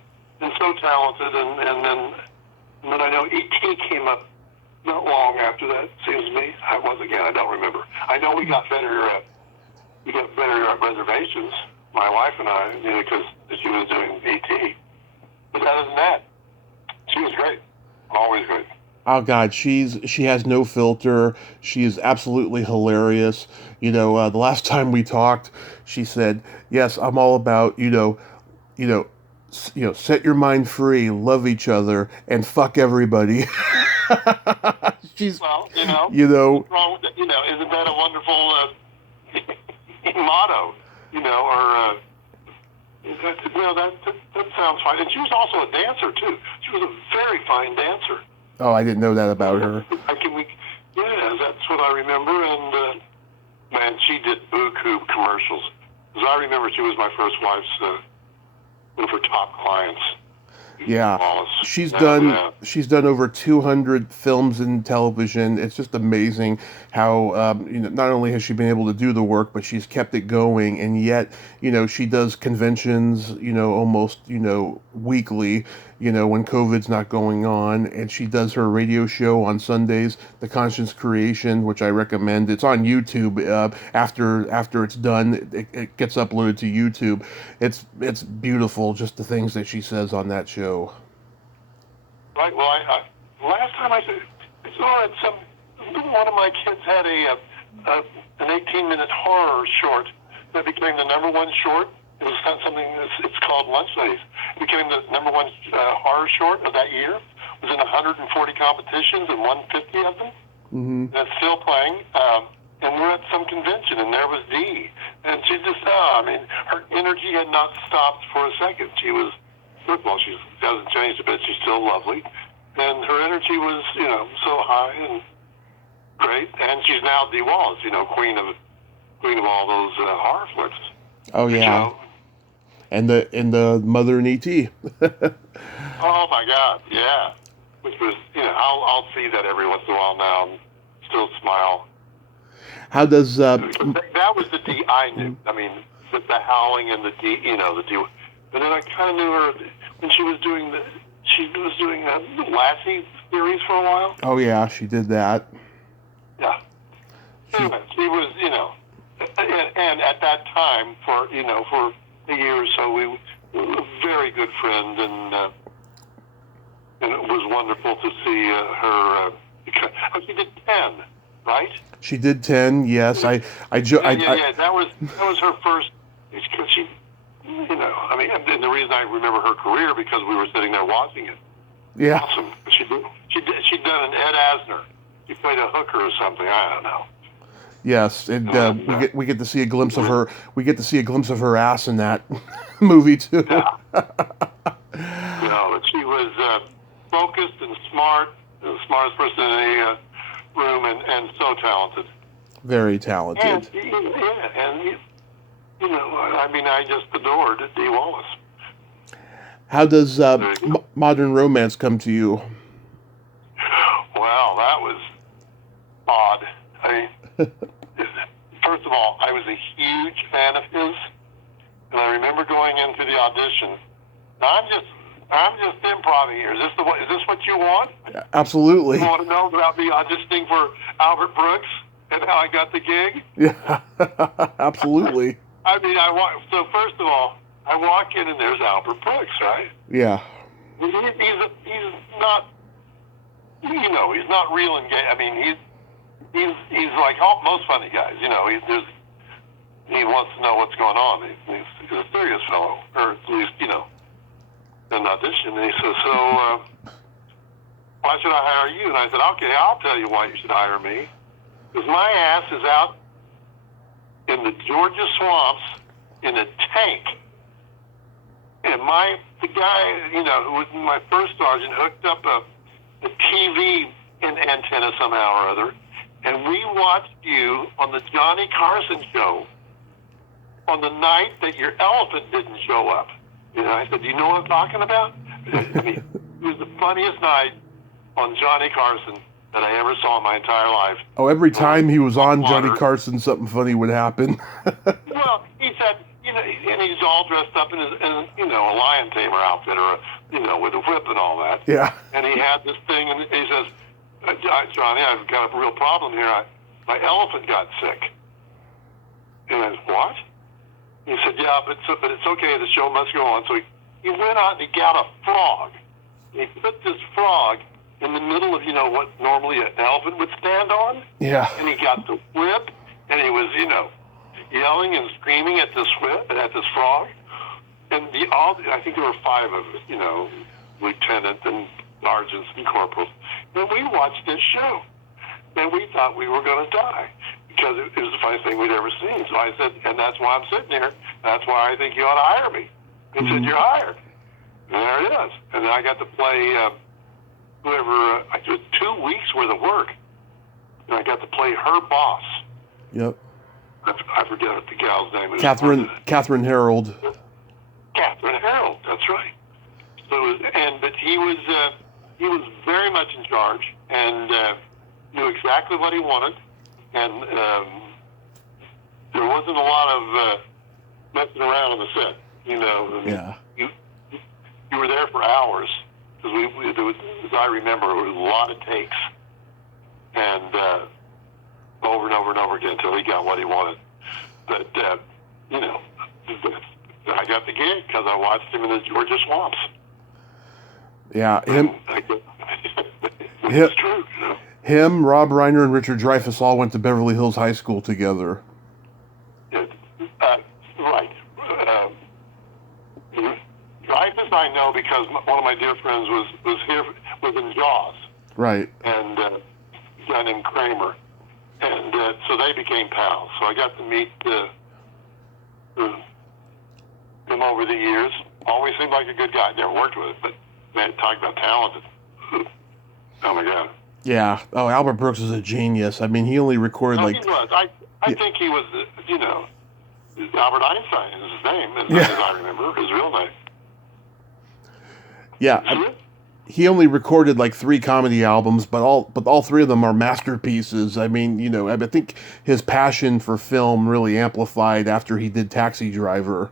so talented, and then I know E.T. came up not long after that. Seems to me. I don't remember. I know we got better reservations. My wife and I, because she was doing E.T. But other than that, she was great. Always great. Oh God, she has no filter. She is absolutely hilarious. The last time we talked, she said, "Yes, I'm all about set your mind free, love each other, and fuck everybody." She's Well, wrong with isn't that a wonderful motto? That sounds fine. And she was also a dancer too. She was a very fine dancer. Oh, I didn't know that about her. That's what I remember. And man, she did buku commercials. Because I remember she was my first wife's one of her top clients. Yeah, she's done over 200 films and television. It's just amazing how not only has she been able to do the work, but she's kept it going, and yet she does conventions almost weekly when COVID's not going on, and she does her radio show on Sundays, The Conscious Creation, which I recommend. It's on YouTube. After it's done, it gets uploaded to YouTube. It's beautiful, just the things that she says on that show. Right. Well, last time I saw one of my kids had an 18-minute horror short that became the number one short. It was something it's called Lunch Ladies. It became the number one horror short of that year. It was in 140 competitions and won 50 of them. Mm-hmm. And it's still playing. And we're at some convention, and there was Dee. And she just, her energy had not stopped for a second. She was, well, she hasn't changed a bit. She's still lovely. And her energy was, so high and great. And she's now Dee Wallace, queen of all those horror flicks. Oh, yeah. And the mother in E.T. Oh my God, yeah. Which was, I'll see that every once in a while now and still smile. How does that was the Dee I knew. I mean, the Howling and the Dee, the Dee. And then I kind of knew her when she was doing the Lassie series for a while. Oh yeah, she did that. Yeah. Anyway, she was, and at that time for a year or so, we were a very good friend, and it was wonderful to see her. She did 10, right? She did 10. Yes, That was her first. Because she, and the reason I remember her career because we were sitting there watching it. Yeah. Awesome. She'd done an Ed Asner. She played a hooker or something. I don't know. Yes, and we get to see a glimpse of her. We get to see a glimpse of her ass in that movie too. Yeah. She was focused and smart, the smartest person in the room, and so talented. Very talented. I just adored Dee Wallace. How does modern romance come to you? Well, that was odd. First of all, I was a huge fan of his, and I remember going into the audition. Now, I'm just improv here. Is this what you want? Absolutely. You want to know about me auditioning for Albert Brooks and how I got the gig? Yeah, absolutely. So first of all, I walk in and there's Albert Brooks, right? Yeah. He's not, he's not real and gay. He's like most funny guys, he wants to know what's going on. He's a serious fellow, or at least, an audition, and he says, so why should I hire you? And I said, okay, I'll tell you why you should hire me. Because my ass is out in the Georgia swamps in a tank. And the guy, who was my first sergeant, hooked up a TV antenna somehow or other, and we watched you on the Johnny Carson show on the night that your elephant didn't show up. I said, do you know what I'm talking about? I mean, it was the funniest night on Johnny Carson that I ever saw in my entire life. Oh, every time he was on Johnny Carson, something funny would happen. Well, he said, and he's all dressed up in a lion tamer outfit or, with a whip and all that. Yeah. And he had this thing, and he says, Johnny, I've got a real problem here. My elephant got sick. And I said, what? He said, yeah, but it's okay. The show must go on. So he went out and he got a frog. He put this frog in the middle of, what normally an elephant would stand on. Yeah. And he got the whip, and he was, yelling and screaming at this whip and at this frog. And I think there were 5 of us, lieutenants and sergeants and corporals. And we watched this show. And we thought we were going to die because it was the funniest thing we'd ever seen. So I said, and that's why I'm sitting here. That's why I think you ought to hire me. He said, you're hired. And there it is. And then I got to play I did 2 weeks worth of work. And I got to play her boss. Yep. I forget what the gal's name is. Catherine Harold. Catherine Harold, that's right. So, but he was very much in charge and knew exactly what he wanted, and there wasn't a lot of messing around on the set. Yeah. You were there for hours because as I remember, it was a lot of takes, and over and over and over again until he got what he wanted. But I got the gig because I watched him in the Georgia swamps. Yeah, It's true. Him, Rob Reiner, and Richard Dreyfuss all went to Beverly Hills High School together. Right. Dreyfuss I know because one of my dear friends was in Jaws. Right. And a guy named Kramer. And so they became pals. So I got to meet him over the years. Always seemed like a good guy. Never worked with him, but man, talk about talented. Oh my God. Yeah. Oh, Albert Brooks is a genius. I mean, he only recorded He was. I think he was, Albert Einstein is his name, as I remember, his real name. Yeah. He only recorded like 3 comedy albums, but all 3 of them are masterpieces. I mean, I think his passion for film really amplified after he did Taxi Driver.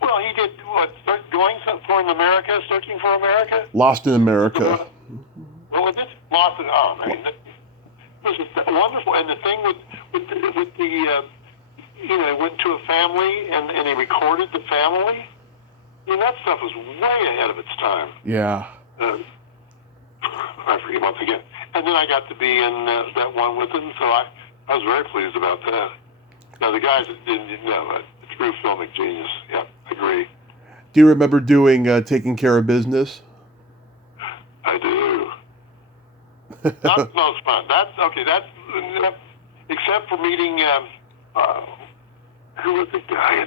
Well, he did Searching for America? Lost in America. What was it? Lost in, it was just wonderful. And the thing with the he went to a family and he recorded the family. I mean, that stuff was way ahead of its time. Yeah. I forget once again. And then I got to be in that one with him, so I was very pleased about that. Now, the guys that didn't a true filmic genius. Yeah, I agree. Do you remember doing Taking Care of Business? I do. That's the most fun. That's except for meeting, who was the guy?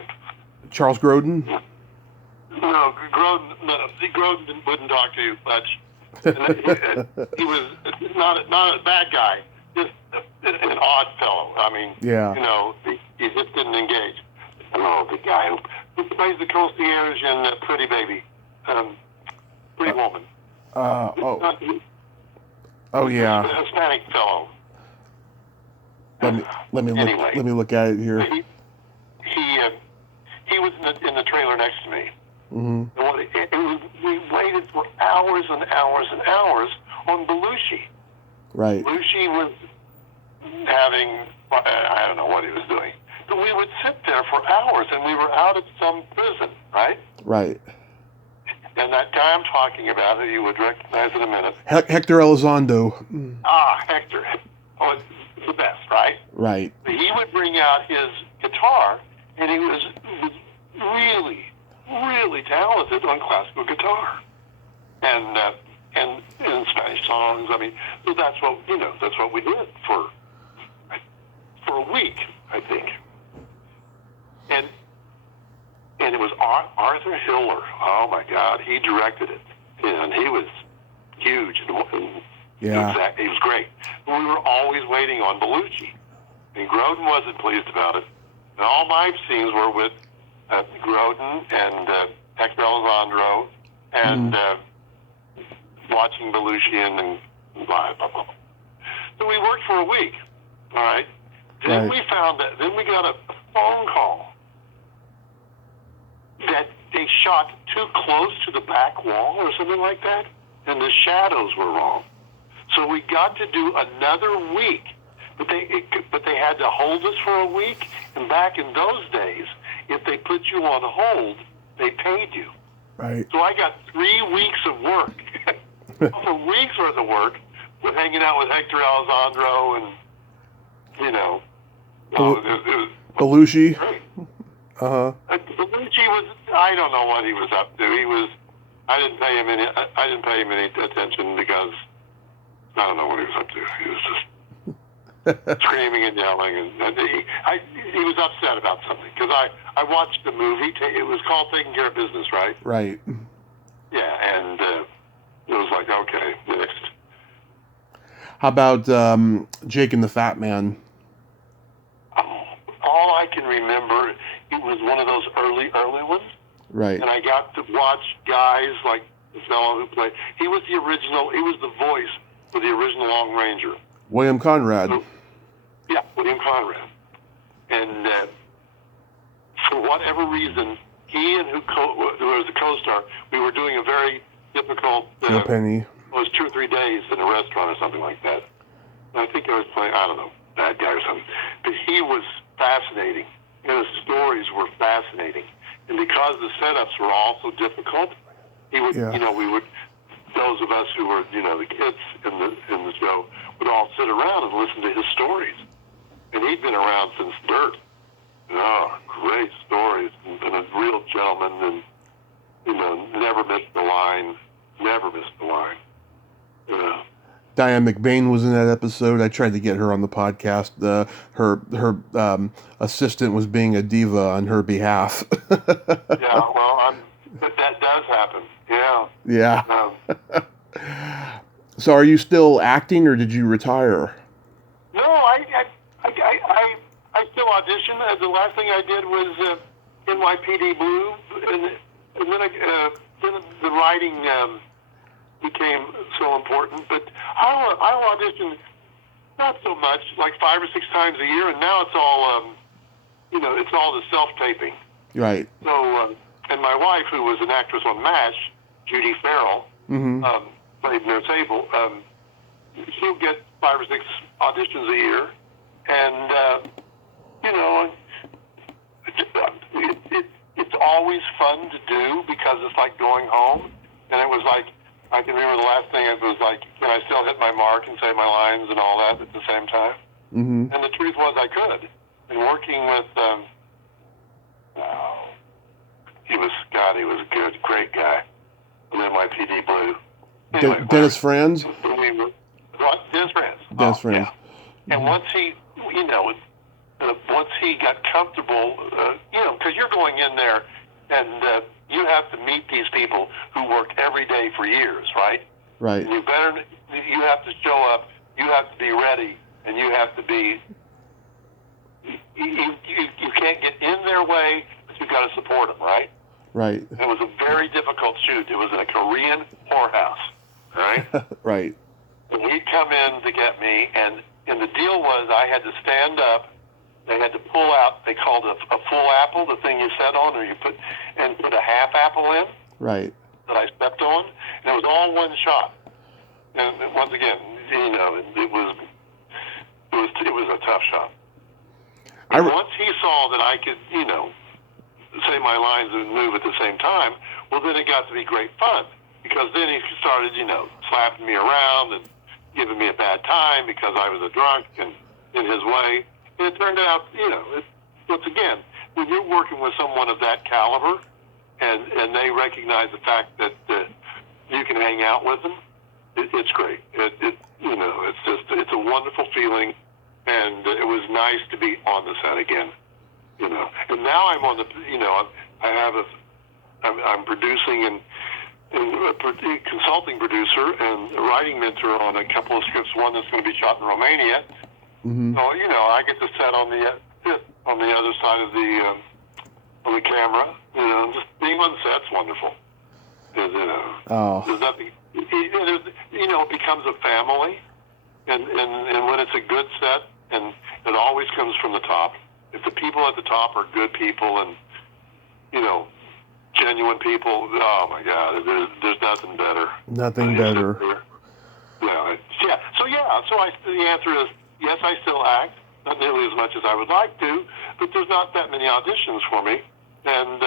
Charles Grodin? No, Grodin wouldn't talk to you much. He was not a bad guy, just an odd fellow. I mean, yeah. He just didn't engage. Oh, the guy who plays the concierge in Pretty Baby, Pretty Woman. Oh yeah. A Hispanic fellow. Let me look at it here. He was in the trailer next to me. Mm-hmm. We waited for hours and hours and hours on Belushi. Right. Belushi was having, I don't know what he was doing, but we would sit there for hours, and we were out at some prison, right? Right. And that guy I'm talking about, who you would recognize in a minute. Hector Elizondo. Hector. Oh, it's the best, right? Right. He would bring out his guitar, and he was really, really talented on classical guitar and Spanish songs. I mean, so that's what we did for a week, I think. And it was Arthur Hiller. Oh my God, he directed it, and he was huge. Yeah. He was great. But we were always waiting on Belushi, and Grodin wasn't pleased about it. And all my scenes were with Grodin and Hector Elizondo and watching Belushi and blah, blah, blah. So we worked for a week, all right? Then we got a phone call that they shot too close to the back wall or something like that, and the shadows were wrong. So we got to do another week, but they had to hold us for a week. And back in those days, if they put you on hold, they paid you. Right. So I got 3 weeks of work, for weeks worth of work, with hanging out with Hector Elizondo and Belushi. Great. Uh-huh. Belushi was, I don't know what he was up to. I didn't pay him any attention because I don't know what he was up to. He was just screaming and yelling, and he was upset about something because I watched the movie. It was called Taking Care of Business, right? Right. Yeah, and it was like, okay, next. How about Jake and the Fat Man? All I can remember, it was one of those early ones. Right. And I got to watch guys like the fellow who played. He was the voice for the original Long Ranger. William Conrad. So, yeah, William Conrad. And for whatever reason, he and who was a co-star, we were doing a very difficult... Joe Penny. It was 2 or 3 days in a restaurant or something like that. And I think I was playing, I don't know, bad guy or something. But he was fascinating. And his stories were fascinating. And because the setups were also difficult, he would, we would, those of us who were, the kids in the show would all sit around and listen to his stories. And he'd been around since dirt. Oh, great stories. And a real gentleman and, never missed the line. Never missed the line. Diane McBain was in that episode. I tried to get her on the podcast. Her assistant was being a diva on her behalf. Yeah, well, that does happen. Yeah. Yeah. So, are you still acting, or did you retire? No, I still audition. The last thing I did was NYPD Blue, and then the writing became so important. But I'll audition not so much, like 5 or 6 times a year, and now it's all it's all the self-taping. Right. So, and my wife, who was an actress on MASH, Judy Farrell, played Nurse Abel. She'll get 5 or 6 auditions a year, and it's always fun to do because it's like going home. And it was like, I can remember the last thing, it was like, can I still hit my mark and say my lines and all that at the same time? Mm-hmm. And the truth was I could. And working with, he was a good, great guy. NYPD Blue. Anyway, Dennis Franz? What? Dennis Franz. Dennis Franz. Yeah. And once he, once he got comfortable, because you're going in there and you have to meet these people who work every day for years, right? Right. And you have to show up, you have to be ready, and you have to be, you can't get in their way, but you've got to support them, right? Right. It was a very difficult shoot. It was in a Korean whorehouse, right? Right. And he'd come in to get me, and the deal was I had to stand up. They had to pull out, they called it a full apple, the thing you set on, or you put a half apple in. Right. That I stepped on, and it was all one shot. And once again, it was a tough shot. And once he saw that I could, say my lines and move at the same time, well, then it got to be great fun. Because then he started, slapping me around and giving me a bad time because I was a drunk and in his way. And it turned out, once again, when you're working with someone of that caliber and they recognize the fact that you can hang out with them. It's great. It's a wonderful feeling, and it was nice to be on the set again. And now I'm on the. I'm producing and a consulting producer and a writing mentor on a couple of scripts. One that's going to be shot in Romania. Mm-hmm. So I get to sit on the other side of the camera. Just being on set's wonderful. There's nothing. It becomes a family, and when it's a good set, and it always comes from the top. If the people at the top are good people and genuine people, oh my God, there's nothing better. Nothing better. So the answer is yes, I still act, not nearly as much as I would like to, but there's not that many auditions for me, and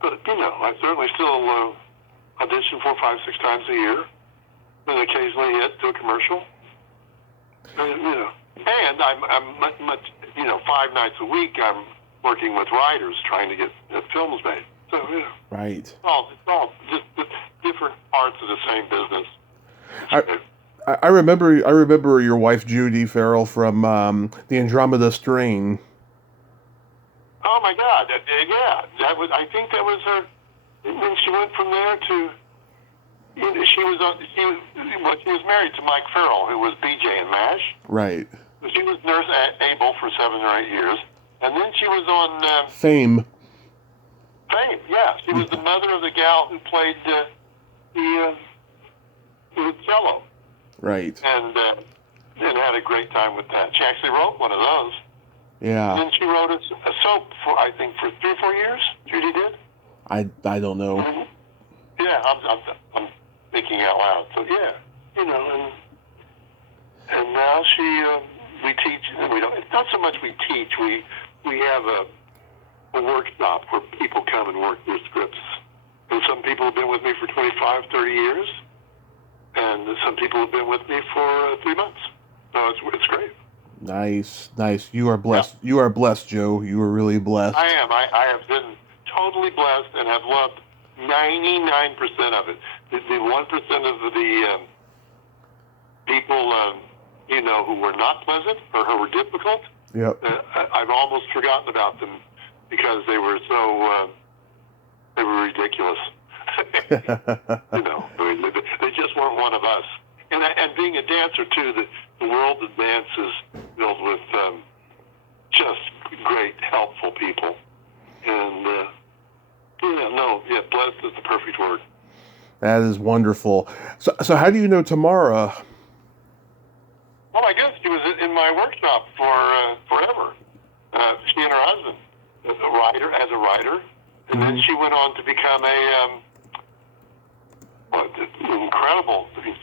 but I certainly still audition 4, 5, 6 times a year, and occasionally hit to a commercial. And I'm much 5 nights a week I'm working with writers trying to get films made. So right. It's all just different parts of the same business. I remember your wife Judy Farrell from the Andromeda Strain. Oh my God! I think that was her. When she went from there to, she was married to Mike Farrell, who was BJ in MASH. Right. She was Nurse Abel for 7 or 8 years, and then she was on Fame. Fame, yeah. She was the mother of the gal who played the cello. Right. And had a great time with that. She actually wrote one of those. Yeah. And then she wrote a soap for 3 or 4 years. Judy did. I don't know. Yeah, I'm thinking out loud. So yeah, and now we teach. We don't. It's not so much we teach. We have a workshop where people come and work their scripts. And some people have been with me for 25, 30 years, and some people have been with me for 3 months. So it's great. Nice. You are blessed. Yeah. You are blessed, Joe. You are really blessed. I am. I have been totally blessed and have loved 99% of it. The 1% of the people, who were not pleasant or who were difficult, yep. I've almost forgotten about them because they were so, they were ridiculous. They just weren't one of us. And being a dancer, too, the world of dance is filled with just great, helpful people. And, blessed is the perfect word. That is wonderful. So how do you know Tamara? Well, I guess she was in my workshop for forever. She and her husband, as a writer. And then she went on to become incredible. You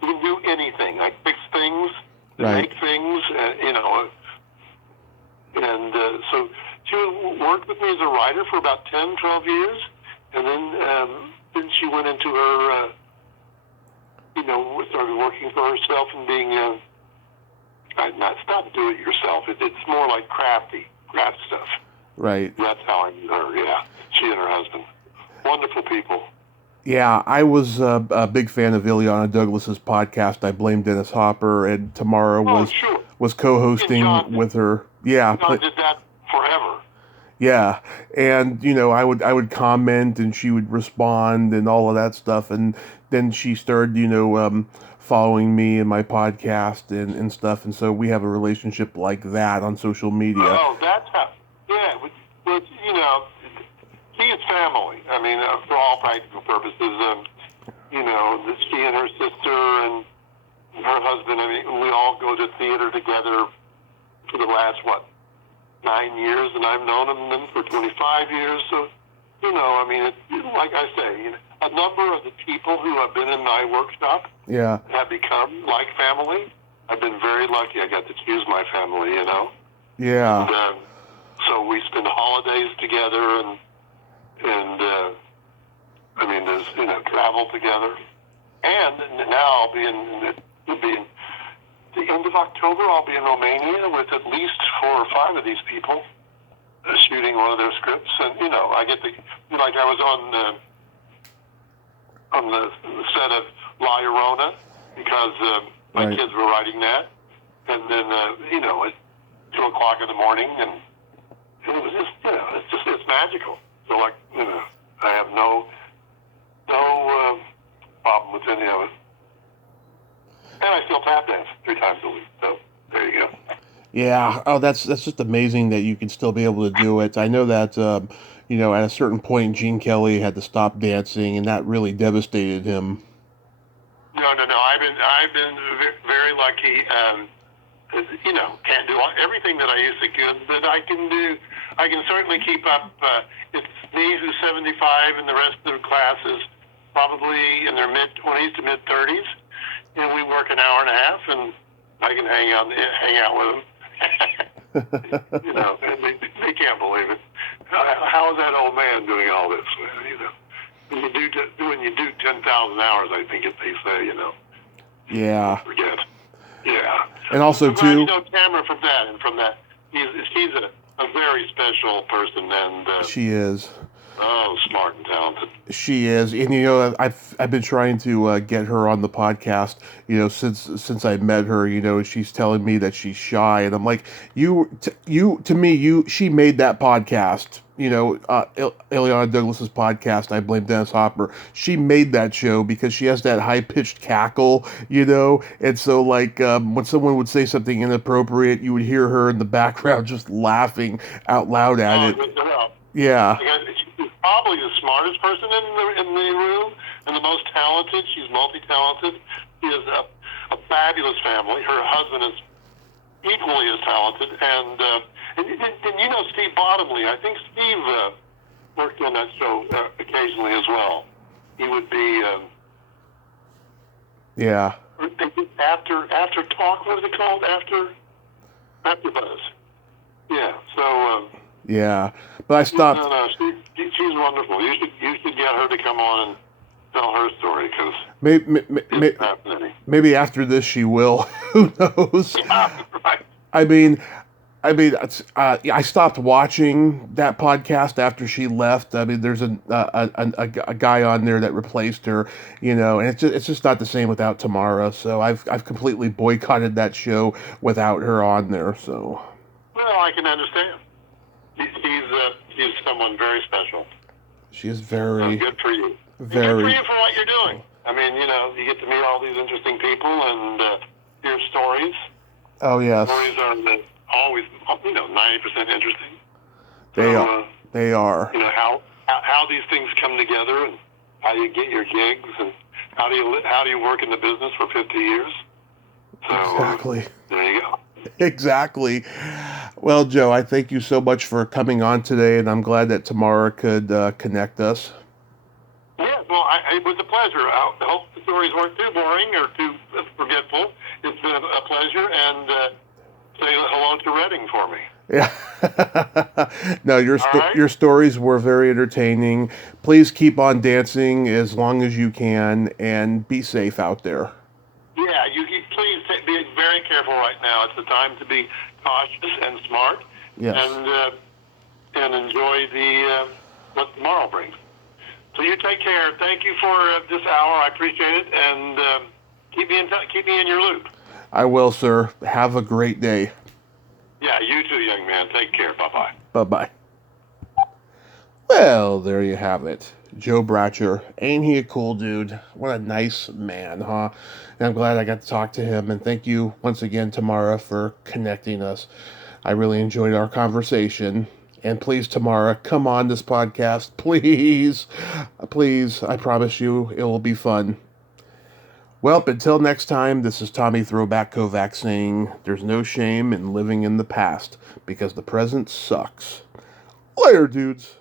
can do anything, like fix things, make things, And so she worked with me as a writer for about 10, 12 years. And then she went into her, started working for herself and being, it's not do it yourself. It's more like craft stuff. Right. That's how I knew her, yeah. She and her husband. Wonderful people. Yeah, I was a big fan of Ileana Douglas's podcast. I Blame Dennis Hopper, and Tamara was co-hosting with her. Yeah, John did that forever. Yeah, and I would comment, and she would respond, and all of that stuff, and then she started, following me and my podcast and stuff, and so we have a relationship like that on social media. Oh, that's how. Yeah, but she is family. I mean, for all practical purposes, she and her sister and her husband. I mean, we all go to theater together for the last 9 years, and I've known them for 25 years. So, like I say, a number of the people who have been in my workshop have become like family. I've been very lucky. I got to choose my family, Yeah. And, so we spend holidays together, and there's travel together. And now I'll be in the end of October. I'll be in Romania with at least 4 or 5 of these people. shooting one of their scripts, and I get the like I was on the set of La Llorona because my Right. kids were writing that, and then at 2:00 in the morning, and it was just it's magical. So like I have no problem with any of it, and I still tap dance 3 times a week. So there you go. Yeah. Oh, that's just amazing that you can still be able to do it. I know that at a certain point, Gene Kelly had to stop dancing, and that really devastated him. No. I've been very lucky. Can't do everything that I used to could, but I can do. I can certainly keep up. It's me who's 75, and the rest of the class is probably in their mid-20s to mid-30s, and we work an hour and a half, and I can hang out with them. And they can't believe it. How is that old man doing all this? When you do 10,000 hours, I think they say, Yeah. forget. Yeah. And also I'm glad too, you know Tamara from that. She's a very special person, and she is. smart and talented. She is, and I've been trying to get her on the podcast. Since I met her, she's telling me that she's shy, and I'm like, she made that podcast. Ileana Douglas's podcast. I blame Dennis Hopper. She made that show because she has that high pitched cackle. And so like when someone would say something inappropriate, you would hear her in the background just laughing out loud at it. Well, Yeah. she's probably the smartest person in the room and the most talented. She's multi-talented. She has a fabulous family. Her husband is equally as talented. And Steve Bottomley. I think Steve worked on that show occasionally as well. He would be Yeah. after talk. What is it called? After buzz. Yeah. So. Yeah. But I stopped. No, she's wonderful. You should get her to come on and tell her story because it's fascinating. Maybe after this she will. Who knows? Yeah, right. I mean, I stopped watching that podcast after she left. I mean, there's a guy on there that replaced her, and it's just not the same without Tamara. So I've completely boycotted that show without her on there. So. Well, I can understand. She's someone very special. She is very. Good for you. Very. Good for you for what you're doing. I mean, you get to meet all these interesting people and hear stories. Oh yes. Stories are always 90% interesting. They So, are. They are. How these things come together and how you get your gigs and how do you work in the business for 50 years. So Exactly. There you go. Exactly. Well, Joe, I thank you so much for coming on today, and I'm glad that Tamara could connect us. Yeah, well, it was a pleasure. I hope the stories weren't too boring or too forgetful. It's been a pleasure, and say hello to Redding for me. Yeah. No, right. your stories were very entertaining. Please keep on dancing as long as you can, and be safe out there. Yeah, you please be very careful right now. It's the time to be cautious and smart, Yes. and enjoy what tomorrow brings. So you take care. Thank you for this hour. I appreciate it, and keep me in your loop. I will, sir. Have a great day. Yeah, you too, young man. Take care. Bye-bye. Bye-bye. Well, there you have it. Joe Bratcher. Ain't he a cool dude? What a nice man, huh? And I'm glad I got to talk to him. And thank you once again, Tamara, for connecting us. I really enjoyed our conversation. And please, Tamara, come on this podcast. Please. Please. I promise you it will be fun. Well, until next time, this is Tommy Throwback Kovac saying there's no shame in living in the past because the present sucks. Later, dudes.